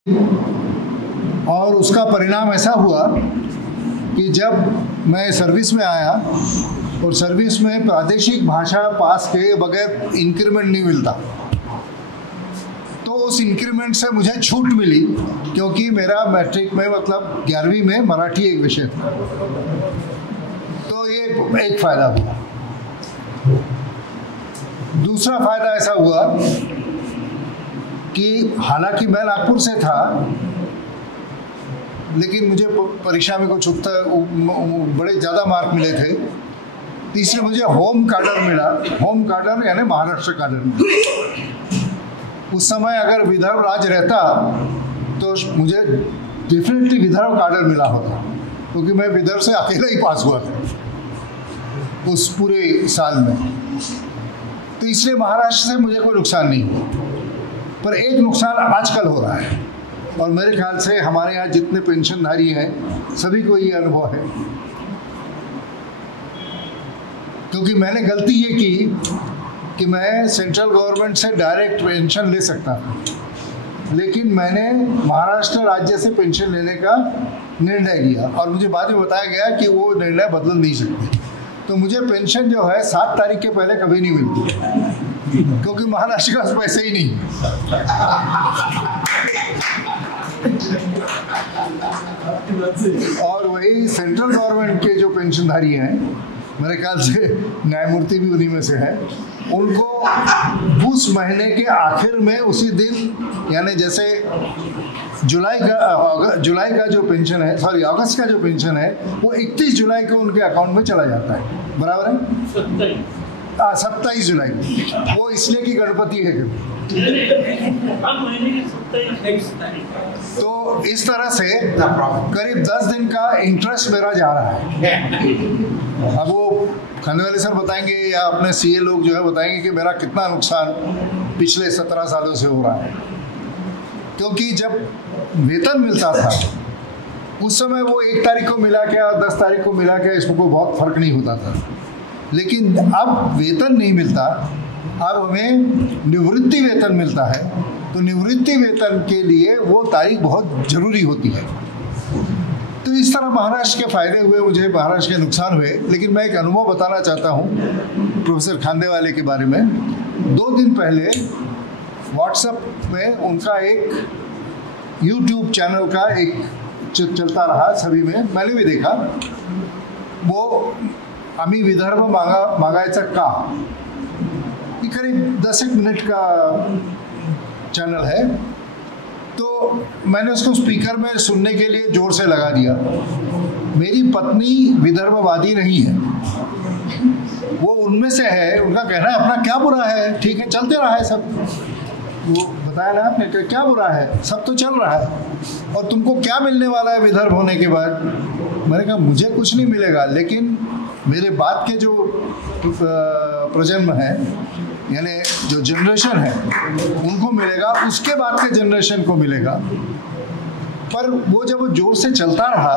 और उसका परिणाम ऐसा हुआ कि जब मैं सर्विस में आया और सर्विस में प्रादेशिक भाषा पास के बगैर इंक्रीमेंट नहीं मिलता, तो उस इंक्रीमेंट से मुझे छूट मिली क्योंकि मेरा मैट्रिक में मतलब 11वीं में मराठी एक विषय था। तो ये एक फ़ायदा हुआ। दूसरा फ़ायदा ऐसा हुआ कि हालांकि मैं नागपुर से था, लेकिन मुझे परीक्षा में कुछ बड़े ज़्यादा मार्क मिले थे। तीसरे मुझे होम कार्डर मिला। होम कार्डर यानी महाराष्ट्र कार्डर मिला। उस समय अगर विदर्भ राज्य रहता तो मुझे डेफिनेटली विदर्भ कार्डर मिला होता, क्योंकि मैं विदर्भ से अकेला ही पास हुआ था उस पूरे साल में। तो इसलिए महाराष्ट्र से मुझे कोई नुकसान नहीं हुआ। पर एक नुकसान आजकल हो रहा है, और मेरे ख्याल से हमारे यहाँ जितने पेंशनधारी हैं सभी को ये अनुभव है, क्योंकि मैंने गलती ये की कि मैं सेंट्रल गवर्नमेंट से डायरेक्ट पेंशन ले सकता था, लेकिन मैंने महाराष्ट्र राज्य से पेंशन लेने का निर्णय किया और मुझे बाद में बताया गया कि वो निर्णय बदल नहीं सकते। तो मुझे पेंशन जो है 7 तारीख के पहले कभी नहीं मिलती, क्योंकि महाराष्ट्र के पास पैसे ही नहीं। और वही सेंट्रल गवर्नमेंट के जो पेंशनधारी हैं, मेरे ख्याल से न्यायमूर्ति भी उन्हीं में से है, उनको उस महीने के आखिर में उसी दिन, यानी जैसे जुलाई का जो पेंशन है, सॉरी अगस्त का जो पेंशन है, वो 31 जुलाई को उनके अकाउंट में चला जाता है। बराबर है? 27 जुलाई को। वो इसलिए कि गणपति है। तो इस तरह से करीब 10 दिन का इंटरेस्ट मेरा जा रहा है। अब वो खानेवाले सर बताएंगे या अपने सीए लोग जो है बताएंगे कि मेरा कितना नुकसान पिछले 17 सालों से हो रहा है। क्योंकि जब वेतन मिलता था उस समय वो 1 तारीख को मिला क्या 10 तारीख को मिला क्या, इसको कोई बहुत फर्क नहीं होता था। लेकिन अब वेतन नहीं मिलता, अब हमें निवृत्ति वेतन मिलता है। तो निवृत्ति वेतन के लिए वो तारीख बहुत ज़रूरी होती है। तो इस तरह महाराष्ट्र के फ़ायदे हुए, मुझे महाराष्ट्र के नुकसान हुए। लेकिन मैं एक अनुभव बताना चाहता हूँ प्रोफेसर खांडेवाले के बारे में। 2 दिन पहले व्हाट्सएप में उनका एक यूट्यूब चैनल का एक चलता रहा, सभी में मैंने भी देखा। वो आम्ही विदर्भ मागायचा का, ये करीब 10 मिनट का चैनल है। तो मैंने उसको स्पीकर में सुनने के लिए जोर से लगा दिया। मेरी पत्नी विदर्भवादी नहीं है, वो उनमें से है। उनका कहना है अपना क्या बुरा है, ठीक है चलते रहा है सब। वो बताया ना आपने क्या बुरा है, सब तो चल रहा है। और तुमको क्या मिलने वाला है विदर्भ होने के बाद? मैंने कहा मुझे कुछ नहीं मिलेगा, लेकिन मेरे बाद के जो प्रजन्म है, यानी जो जनरेशन है, उनको मिलेगा, उसके बाद के जनरेशन को मिलेगा। पर वो जब जोर से चलता रहा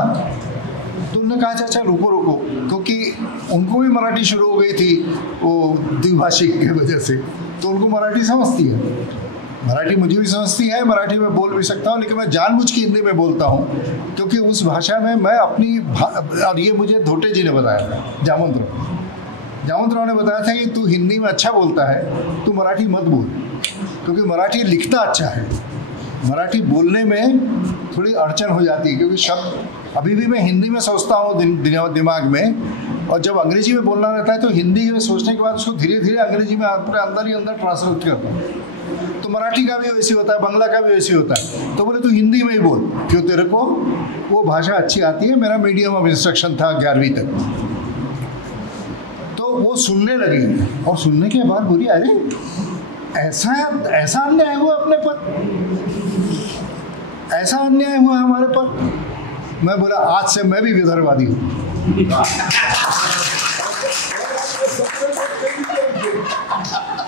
तो उन्होंने कहा अच्छा रुको, क्योंकि उनको भी मराठी शुरू हो गई थी वो द्विभाषिक की वजह से, तो उनको मराठी समझती है। मराठी मुझे भी समझती है, मराठी में बोल भी सकता हूँ, लेकिन मैं जानबूझ के हिंदी में बोलता हूँ, क्योंकि उस भाषा में मैं अपनी और ये मुझे धोटे जी ने बताया था, जामवंतराव ने बताया था कि तू हिंदी में अच्छा बोलता है, तू मराठी मत बोल, क्योंकि मराठी लिखता अच्छा है, मराठी बोलने में थोड़ी अड़चन हो जाती है, क्योंकि शब्द अभी भी मैं हिंदी में सोचता हूँ दिमाग में, और जब अंग्रेजी में बोलना रहता है तो हिंदी में सोचने के बाद उसको धीरे धीरे अंग्रेजी में अपने अंदर ही अंदर ट्रांसलेट करता हूँ। तो मराठी का भी वैसे होता है, बांग्ला का भी वैसे होता है। तो बोले तू हिंदी में ही बोल, क्यों तेरे को वो भाषा अच्छी आती है। मेरा मीडियम ऑफ इंस्ट्रक्शन था 11वीं तक। तो वो सुनने लगी, और सुनने के बाद बोली अरे ऐसा अन्याय हुआ अपने पर, ऐसा अन्याय हुआ हमारे पर। मैं बोला आज से मैं भी विदर्भवादी हूँ।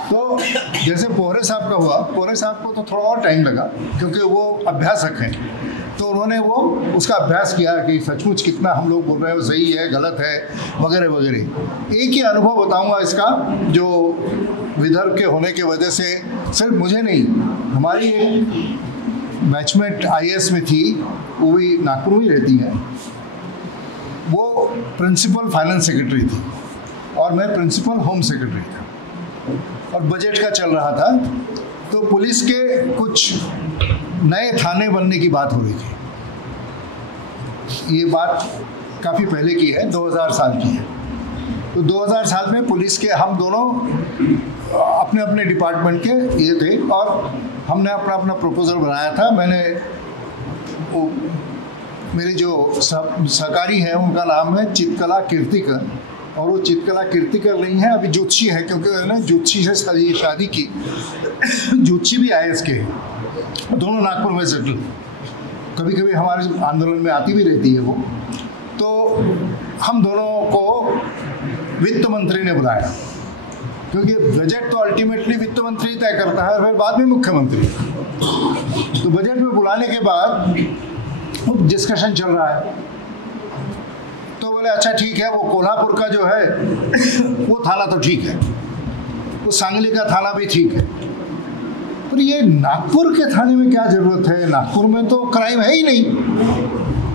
तो जैसे पोहरे साहब का हुआ, पोहरे साहब को तो थोड़ा और टाइम लगा, क्योंकि वो अभ्यासक हैं। तो उन्होंने वो उसका अभ्यास किया कि सचमुच कितना हम लोग बोल रहे हैं वो सही है गलत है वगैरह वगैरह। एक ही अनुभव बताऊंगा इसका, जो विदर्भ के होने की वजह से सिर्फ मुझे नहीं, हमारी एक बैचमेट IAS में थी, वो भी नागपुर में रहती है, वो प्रिंसिपल फाइनेंस सेक्रेटरी थी और मैं प्रिंसिपल होम सेक्रेटरी था, और बजट का चल रहा था, तो पुलिस के कुछ नए थाने बनने की बात हो रही थी। ये बात काफ़ी पहले की है, 2000 साल की है। तो 2000 साल में पुलिस के हम दोनों अपने अपने डिपार्टमेंट के ये थे, और हमने अपना अपना प्रपोजल बनाया था। मैंने मेरे जो सहकारी हैं उनका नाम है चित्रकला कीर्तिकर, और वो चित्रकला कीर्तिकर नहीं है, अभी ज्योतिषी है, क्योंकि उन्होंने ज्योतिषी से शादी की। ज्योतिषी भी IAS के हैं, दोनों नागपुर में सेटल, कभी कभी हमारे आंदोलन में आती भी रहती है वो। तो हम दोनों को वित्त मंत्री ने बुलाया, क्योंकि बजट तो अल्टीमेटली वित्त मंत्री तय करता है, फिर बाद में मुख्यमंत्री। तो बजट में बुलाने के बाद डिस्कशन चल रहा है, तो बोले अच्छा ठीक है, वो कोल्हापुर का जो है वो थाना तो ठीक है, वो सांगली का थाना भी ठीक है, पर ये नागपुर के थाने में क्या जरूरत है? नागपुर में तो क्राइम है ही नहीं।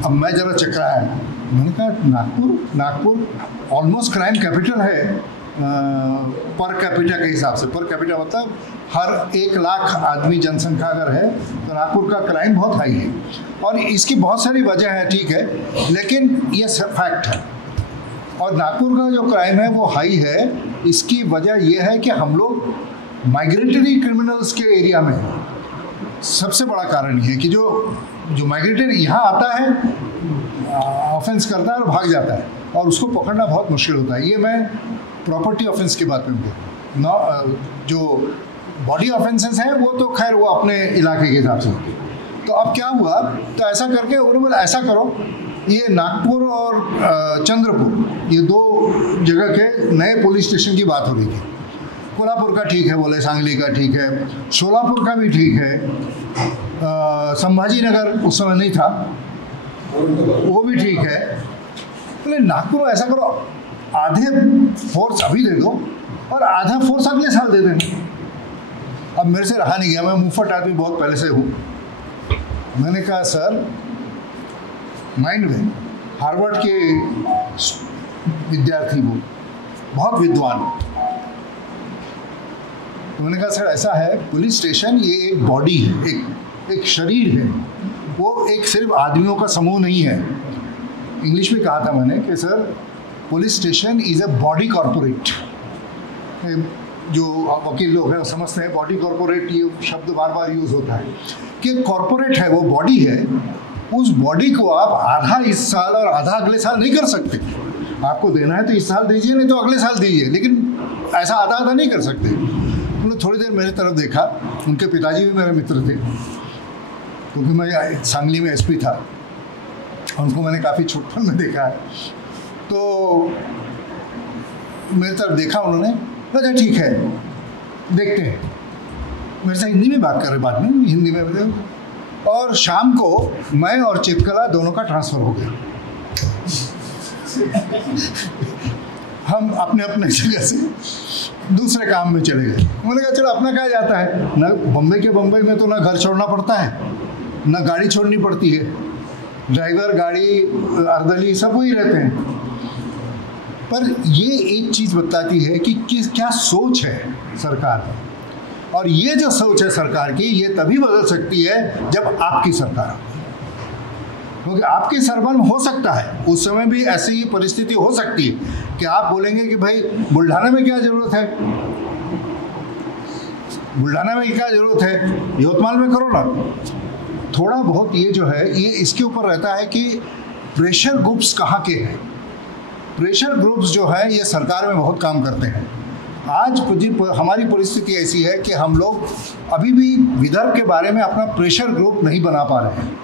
अब मैं जरा चकराया, मैंने कहा नागपुर ऑलमोस्ट क्राइम कैपिटल है पर कैपिटा के हिसाब से। पर कैपिटा मतलब हर 1 लाख आदमी जनसंख्या अगर है तो नागपुर का क्राइम बहुत हाई है, और इसकी बहुत सारी वजह है, ठीक है, लेकिन ये फैक्ट है। और नागपुर का जो क्राइम है वो हाई है, इसकी वजह ये है कि हम लोग माइग्रेटरी क्रिमिनल्स के एरिया में हैं। सबसे बड़ा कारण ये है कि जो माइग्रेटरी यहाँ आता है, ऑफेंस करता है और भाग जाता है, और उसको पकड़ना बहुत मुश्किल होता है। ये मैं प्रॉपर्टी ऑफेंस की बात करूँगा, जो बॉडी ऑफेंसेस हैं वो तो खैर वो अपने इलाके के हिसाब से। तो अब क्या हुआ, तो ऐसा करके उन्होंने बोला ऐसा करो, ये नागपुर और चंद्रपुर, ये 2 जगह के नए पुलिस स्टेशन की बात हो रही थी। कोल्हापुर का ठीक है बोले, सांगली का ठीक है, सोलापुर का भी ठीक है, संभाजी नगर उस समय नहीं था, वो भी ठीक है। बोले नागपुर में ऐसा करो, आधे फोर्स अभी दे दो और आधा फोर्स अगले साल दे देना। अब मेरे से रहा नहीं गया, मैं मुफ्त आदमी बहुत पहले से हूँ। मैंने कहा सर, माइंड में हार्वर्ड के विद्यार्थी, वो बहुत विद्वान। मैंने कहा सर ऐसा है, पुलिस स्टेशन ये एक बॉडी है, एक शरीर है, वो एक सिर्फ आदमियों का समूह नहीं है। इंग्लिश में कहा था मैंने कि sir police station is a body corporate. जो वकील लोग हैं वो समझते हैं बॉडी कॉरपोरेट, ये शब्द बार बार यूज़ होता है कि कॉरपोरेट है, वो बॉडी है। उस बॉडी को आप आधा इस साल और आधा अगले साल नहीं कर सकते। आपको देना है तो इस साल दीजिए, नहीं तो अगले साल दीजिए, लेकिन ऐसा आधा आधा नहीं कर सकते। उन्होंने थोड़ी देर मेरी तरफ देखा, उनके पिताजी भी मेरे मित्र थे, क्योंकि मैं सांगली में SP था, उनको मैंने काफ़ी छोटपन में देखा है। तो मेरी तरफ देखा उन्होंने, अच्छा ठीक है देखते हैं। मेरे से हिंदी में बात कर रहे, बाद में हिंदी में, और शाम को मैं और चित्रकला दोनों का ट्रांसफ़र हो गया। हम अपने अपने जगह से दूसरे काम में चले गए। मैंने कहा चलो अपना कहा जाता है, ना बम्बई में तो ना घर छोड़ना पड़ता है, ना गाड़ी छोड़नी पड़ती है, ड्राइवर, गाड़ी, अर्दली सब वही रहते हैं। पर ये एक चीज़ बताती है कि क्या सोच है सरकार की, और ये जो सोच है सरकार की, ये तभी बदल सकती है जब आपकी सरकार हो। क्योंकि आपकी सरकार में हो सकता है उस समय भी ऐसी ही परिस्थिति हो सकती है कि आप बोलेंगे कि भाई बुल्ढाना में क्या ज़रूरत है, बुल्ढाना में क्या ज़रूरत है, यवतमाल में करो ना। थोड़ा बहुत ये जो है ये इसके ऊपर रहता है कि प्रेशर ग्रुप्स कहाँ के हैं। प्रेशर ग्रुप्स जो है ये सरकार में बहुत काम करते हैं। आज हमारी परिस्थिति ऐसी है कि हम लोग अभी भी विदर्भ के बारे में अपना प्रेशर ग्रुप नहीं बना पा रहे हैं।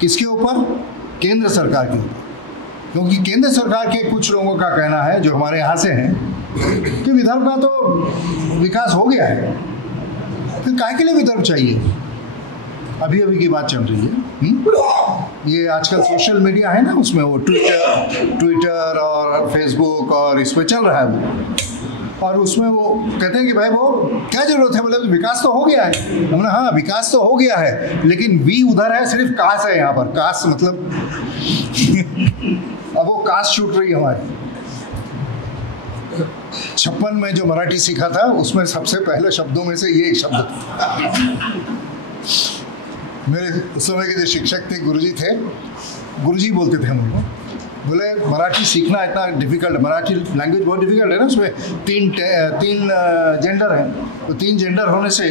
किसके ऊपर? केंद्र सरकार के ऊपर। क्योंकि केंद्र सरकार के कुछ लोगों का कहना है जो हमारे यहाँ से हैं कि विदर्भ का तो विकास हो गया है, फिर काहे के लिए विदर्भ चाहिए। अभी की बात चल रही है। ये आजकल सोशल मीडिया है ना, उसमें वो ट्विटर और फेसबुक और इस पर चल रहा है वो। और उसमें वो कहते हैं कि भाई वो क्या जरूरत है, बोले विकास तो हो गया है। हमने हाँ विकास तो हो गया है, लेकिन वी उधर है, सिर्फ कास है यहाँ पर। कास मतलब अब वो कास छूट रही है हमारी। 56 में जो मराठी सीखा था उसमें सबसे पहले शब्दों में से ये एक शब्द था। मेरे उस समय के जो शिक्षक थे, गुरुजी थे, गुरुजी बोलते थे हम लोग, बोले मराठी सीखना इतना डिफिकल्ट है, मराठी लैंग्वेज बहुत डिफिकल्ट है ना, उसमें तीन जेंडर हैं, तो 3 जेंडर होने से,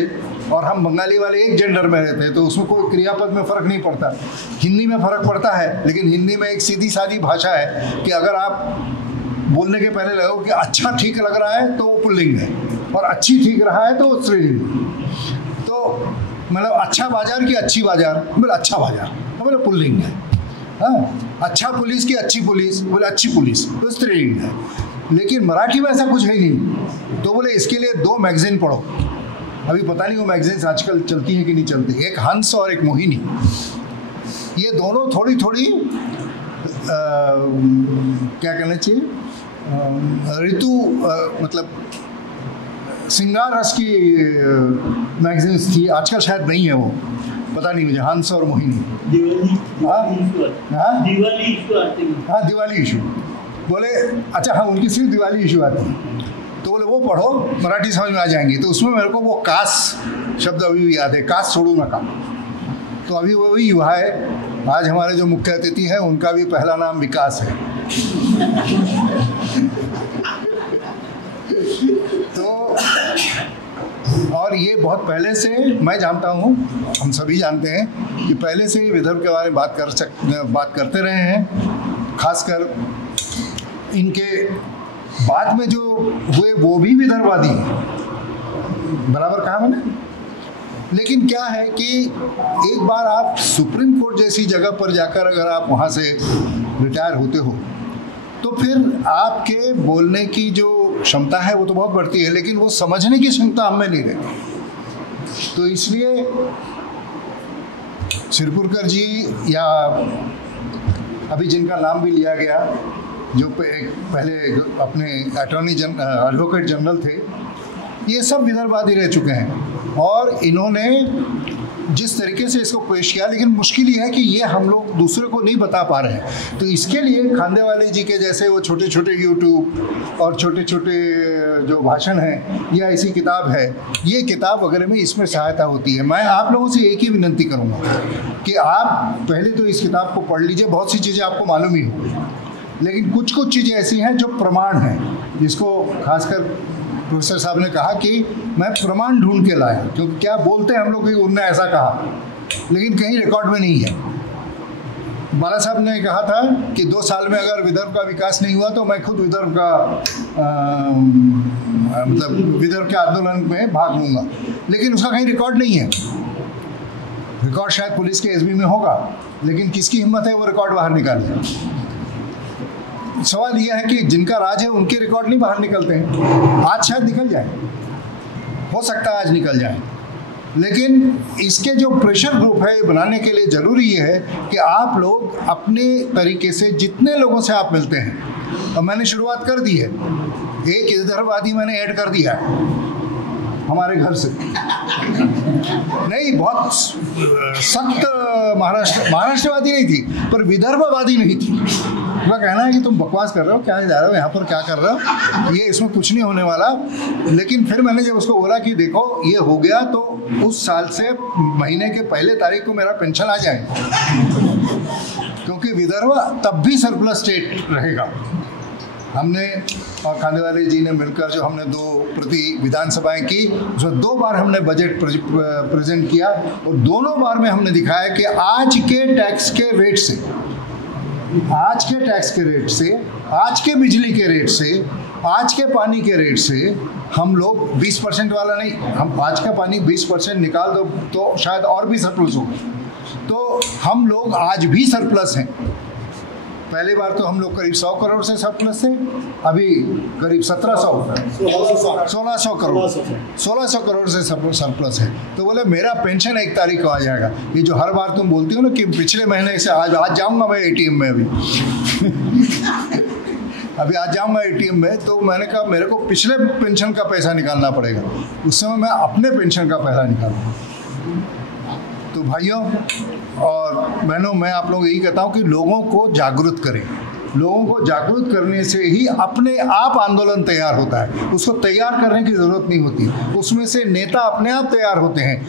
और हम बंगाली वाले एक जेंडर में रहते हैं, तो उसमें कोई क्रियापद में फ़र्क नहीं पड़ता। हिंदी में फ़र्क पड़ता है, लेकिन हिंदी में एक सीधी सादी भाषा है कि अगर आप बोलने के पहले लगो कि अच्छा ठीक लग रहा है तो वो पुल्लिंग है, और अच्छी ठीक रहा है तो वो स्त्रीलिंग। तो मतलब अच्छा बाजार की अच्छी बाजार, बोले अच्छा बाजार, बोले पुल्लिंग है। हाँ, अच्छा पुलिस की अच्छी पुलिस, बोले अच्छी पुलिस, तो स्त्रीलिंग है। लेकिन मराठी में ऐसा कुछ है ही नहीं। तो बोले इसके लिए 2 मैगजीन पढ़ो। अभी पता नहीं वो मैगजीन्स आजकल चलती हैं कि नहीं चलती, एक हंस और एक मोहिनी। ये दोनों थोड़ी थोड़ी क्या कहना चाहिए, ऋतु मतलब श्रृंगार रस की मैगजीन्स थी, आजकल शायद नहीं है वो, पता नहीं मुझे। हंस और मोहिनी, दिवाली इशू, बोले अच्छा हाँ उनकी सिर्फ दिवाली इशू आती है, तो बोले वो पढ़ो, मराठी समझ में आ जाएंगी। तो उसमें मेरे को वो कास शब्द अभी भी याद है, कास छोड़ू ना का। तो अभी वो भी युवा है। आज हमारे जो मुख्य अतिथि हैं उनका भी पहला नाम विकास है। तो और ये बहुत पहले से मैं जानता हूँ, हम सभी जानते हैं कि पहले से ही विदर्भ के बारे में बात करते रहे हैं। खासकर इनके बाद में जो हुए वो भी विदर्भवादी हैं, बराबर कहा मैंने। लेकिन क्या है कि एक बार आप सुप्रीम कोर्ट जैसी जगह पर जाकर अगर आप वहाँ से रिटायर होते हो तो फिर आपके बोलने की जो क्षमता है वो तो बहुत बढ़ती है, लेकिन वो समझने की क्षमता हम में नहीं रहती। तो इसलिए सिरपुरकर जी या अभी जिनका नाम भी लिया गया, जो पहले अपने एडवोकेट जनरल थे, ये सब विदर्भवादी रह चुके हैं। और इन्होंने जिस तरीके से इसको पेश किया, लेकिन मुश्किल ये है कि ये हम लोग दूसरे को नहीं बता पा रहे हैं। तो इसके लिए खांदेवाली जी के जैसे वो छोटे छोटे यूट्यूब और छोटे छोटे जो भाषण हैं या ऐसी किताब है, ये किताब वगैरह में इसमें सहायता होती है। मैं आप लोगों से एक ही विनंती करूँगा कि आप पहले तो इस किताब को पढ़ लीजिए, बहुत सी चीज़ें आपको मालूम ही हो, लेकिन कुछ कुछ चीज़ें ऐसी हैं जो प्रमाण हैं, जिसको खासकर प्रोफेसर साहब ने कहा कि मैं प्रमाण ढूंढ के लाया, क्योंकि क्या बोलते हैं हम लोग कि उन्होंने ऐसा कहा, लेकिन कहीं रिकॉर्ड में नहीं है। बाला साहब ने कहा था कि 2 साल में अगर विदर्भ का विकास नहीं हुआ तो मैं खुद विदर्भ का मतलब विदर्भ के आंदोलन में भाग लूँगा, लेकिन उसका कहीं रिकॉर्ड नहीं है। रिकॉर्ड शायद पुलिस के एसबी में होगा, लेकिन किसकी हिम्मत है वो रिकॉर्ड बाहर निकाले। सवाल यह है कि जिनका राज है उनके रिकॉर्ड नहीं बाहर निकलते हैं। आज शायद निकल जाए, हो सकता है आज निकल जाए, लेकिन इसके जो प्रेशर ग्रुप है बनाने के लिए ज़रूरी ये है कि आप लोग अपने तरीके से जितने लोगों से आप मिलते हैं, और मैंने शुरुआत कर दी है, एक विदर्भवादी मैंने ऐड कर दिया है हमारे घर से। नहीं, बहुत सख्त महाराष्ट्रवादी नहीं थी, पर विदर्भवादी नहीं थी। उसका कहना है कि तुम बकवास कर रहे हो, क्या जा रहे हो यहाँ पर, क्या कर रहे हो, ये इसमें कुछ नहीं होने वाला। लेकिन फिर मैंने जब उसको बोला कि देखो ये हो गया तो उस साल से महीने के पहले तारीख को मेरा पेंशन आ जाए, क्योंकि विदर्भ तब भी सरप्लस स्टेट रहेगा। हमने और खांदेवाली जी ने मिलकर जो हमने 2 प्रति विधानसभाएं की, उसमें 2 बार हमने बजट प्रेजेंट किया, और दोनों बार में हमने दिखाया कि आज के टैक्स के रेट से, आज के टैक्स के रेट से, आज के बिजली के रेट से, आज के पानी के रेट से हम लोग 20% वाला नहीं, हम आज का पानी 20% निकाल दो तो शायद और भी सरप्लस हो। तो हम लोग आज भी सरप्लस हैं। पहली बार तो हम लोग करीब 100 करोड़ से सरप्लस थे, अभी करीब 1600 करोड़ से सरप्लस है। तो बोले मेरा पेंशन 1 तारीख को आ जाएगा। ये जो हर बार तुम बोलती हो ना कि पिछले महीने से आज जाऊंगा मैं ATM में अभी अभी आज जाऊँगा ATM में, तो मैंने कहा मेरे को पिछले पेंशन का पैसा निकालना पड़ेगा, उस समय मैं अपने पेंशन का पैसा निकालूँगा। तो भाइयों और बहनों, मैं आप लोगों को यही कहता हूँ कि लोगों को जागरूक करें। लोगों को जागरूक करने से ही अपने आप आंदोलन तैयार होता है, उसको तैयार करने की ज़रूरत नहीं होती, उसमें से नेता अपने आप तैयार होते हैं।